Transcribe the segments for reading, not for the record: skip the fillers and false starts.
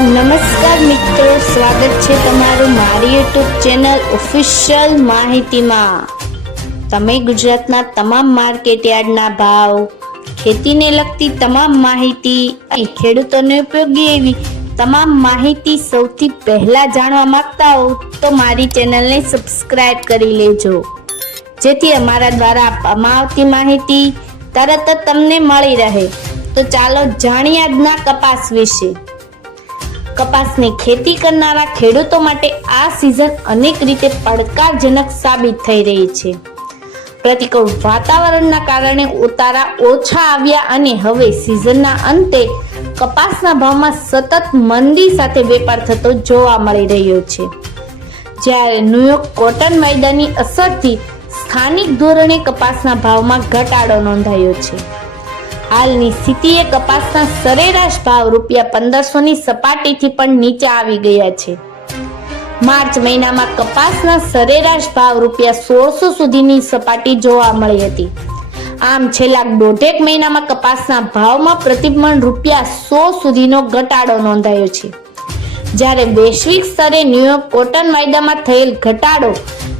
નમસ્કાર મિત્રો, સ્વાગત છે તમારું મારી યુટ્યુબ ચેનલ ઓફિશિયલ માહિતીમાં। તમે ગુજરાતના તમામ માર્કેટયાર્ડના ભાવ, ખેતીને લગતી તમામ માહિતી અને ખેડૂતોને ઉપયોગી એવી તમામ માહિતી સૌથી પહેલા જાણવા માંગતા હો તો મારી ચેનલને સબસ્ક્રાઇબ કરી લેજો, જેથી અમારા દ્વારા આપવામાં આવતી માહિતી તરત જ તમને મળી રહે। તો ચાલો જાણીએ આજના કપાસ વિશે। કપાસની ખેતી કરનારા ખેડૂતો માટે આ સિઝન અનેક રીતે પડકારજનક સાબિત થઈ રહી છે। પ્રતિકૂળ વાતાવરણના કારણે ઉતારા ઓછા આવ્યા અને હવે સિઝનના અંતે કપાસના ભાવમાં સતત મંદી સાથે વેપાર થતો જોવા મળી રહ્યો છે। જ્યારે ન્યુયોર્ક કોટન વાયદાની અસરથી સ્થાનિક ધોરણે કપાસના ભાવમાં ઘટાડો નોંધાયો છે। હાલની સ્થિતિએ કપાસના સરેરાશ ભાવ ₹1500ની સપાટીથી પણ નીચે આવી ગયા છે। માર્ચ મહિનામાં કપાસના સરેરાશ ભાવ ₹1600 સુધીની સપાટી જોવા મળી હતી। આમ છેલ્લા દોઢેક મહિનામાં કપાસના ભાવમાં પ્રતિમણ ₹100 સુધીનો ઘટાડો નોંધાયો છે। જ્યારે વૈશ્વિક સ્તરે ન્યુયોર્ક કોટન વાયદામાં થયેલ ઘટાડો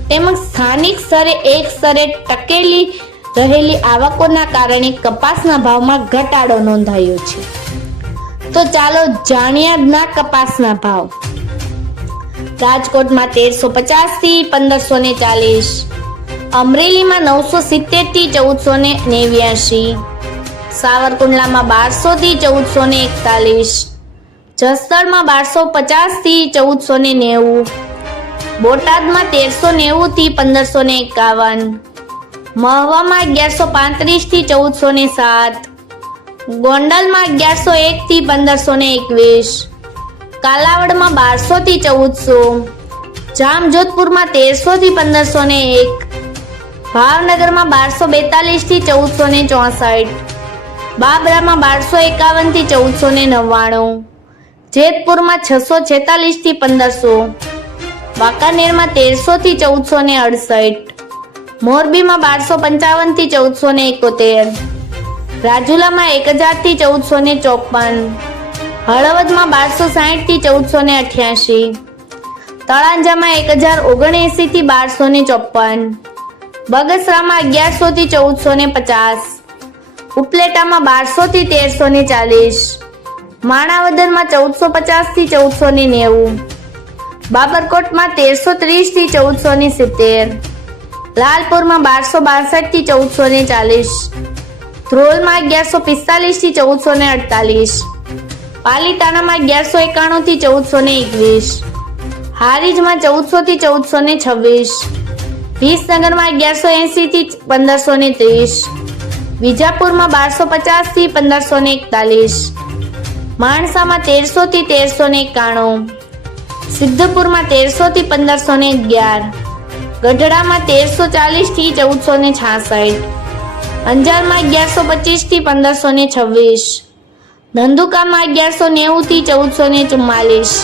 તેમજ સ્થાનિક સ્તરે એક સ્તરે ટકેલી રહેલી આવકોના કારણે કપાસના ભાવમાં ઘટાડો નોંધાયો છે। તો ચાલો જાણીએ આજના કપાસના ભાવ। રાજકોટમાં 1350 થી 1540, અમરેલીમાં 970 થી 1489, સાવરકુંડલામાં 1200 થી 1441, જસદણમાં 1250 થી 1490, બોટાદમાં 1390 થી 1551, મહવામાં 1135 થી 1407, ગોંડલમાં 1101 થી 1521, કાલાવડમાં 1200 થી 1400, જામજોધપુરમાં 1300 થી 1501, ભાવનગરમાં 1242 થી 1464, બાબરામાં 1251 થી 1499, જેતપુરમાં 646 થી 1500, વાંકાનેરમાં 1300 થી 1468, મોરબીમાં 1255 થી 1471, રાજુલામાં 1000 થી 1454, હળવદમાં 1260 થી 1488, તળાંજામાં 1079 થી 1254, બગસરામાં 1100 થી 1450, ઉપલેટામાં 1200 થી 1340, માણાવદરમાં 1450 થી 1490, બાબરકોટમાં 1330 થી 1470, લાલપુરમાં 1262 થી 1440, ધ્રોલમાં 1145 થી 1448, પાલીતાણામાં 1191 થી 1421, હારીજમાં 1400 થી 1426, વિસનગરમાં 1180 થી 1530, વિજાપુરમાં 1250 થી 1541, માણસામાં 1300 થી 1391, સિદ્ધપુરમાં 1300 થી 1511, ગઢડામાં 1340 થી 1466, અંજારમાં 1125 થી 1526, ધંધુકામાં 1190 થી 1444,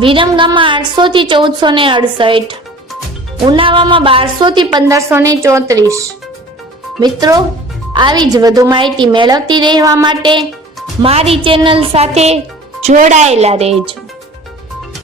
વિરમગામમાં 800 થી 1468, ઉનાવામાં 1200 થી 1534। મિત્રો, આવી જ વધુ માહિતી મેળવતી રહેવા માટે મારી ચેનલ સાથે જોડાયેલા રહેજો।